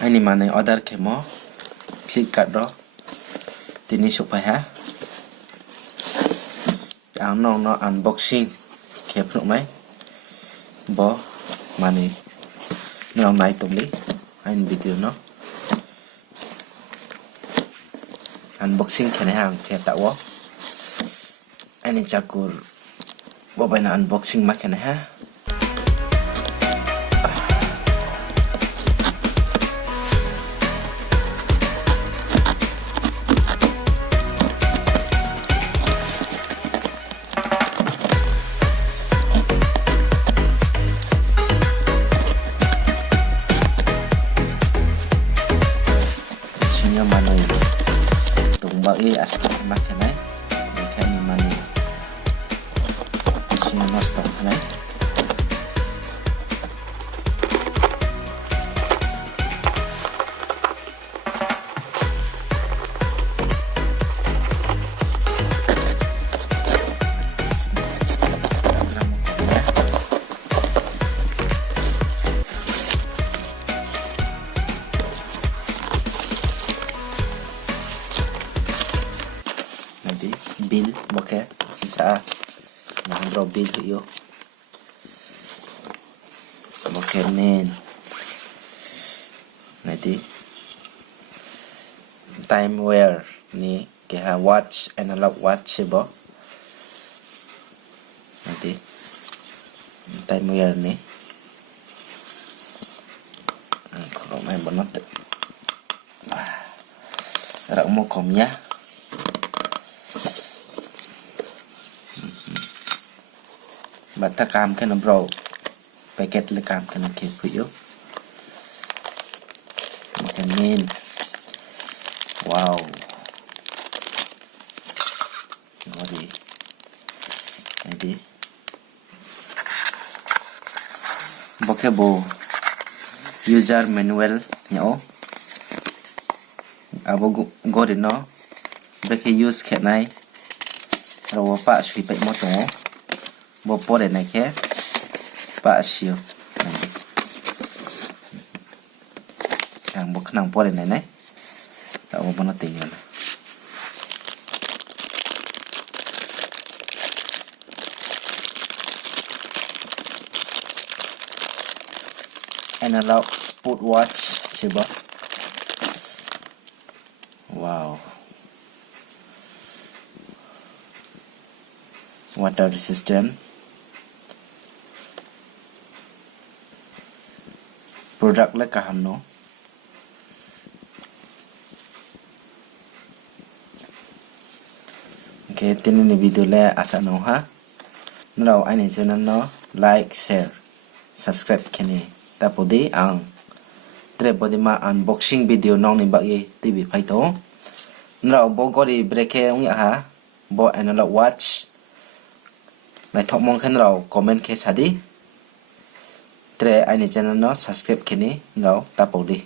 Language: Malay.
Ini mana order kemo Flipkart do tini supaya ha ang no unboxing kep no mai bo mani no mai tumli ain video no unboxing kene hang ke tawo ani cakur bo bana unboxing ma kene ha mana tumbak astok makanai ikan mana sini nostok kanai bill bokeh bisa nang bill yo bokeh main nanti time wear ni kaya watch analog watch bo nanti time wear ni kalau main bonot rak mo komnya bata kam kena bro paket le kam kena ke puyo makan min wow ngori jadi bokebo user manual nyo abo gori no beke use kenai rawa pa sui pe moto bo pore na ke pa sio yang bo knang pore na nai ta bo na tinggal analog sport watch coba wow water resistant product le kaham no okay tini ni video le asa no ha nro ani channel no like share subscribe kini tapodi ang tre bodi ma unboxing video nong ni bagi tv phai to nro bo gori breke ung ha bo analog watch mai thok mong khen nro comment ke sadi tre ani channel no subscribe kini nro tapodi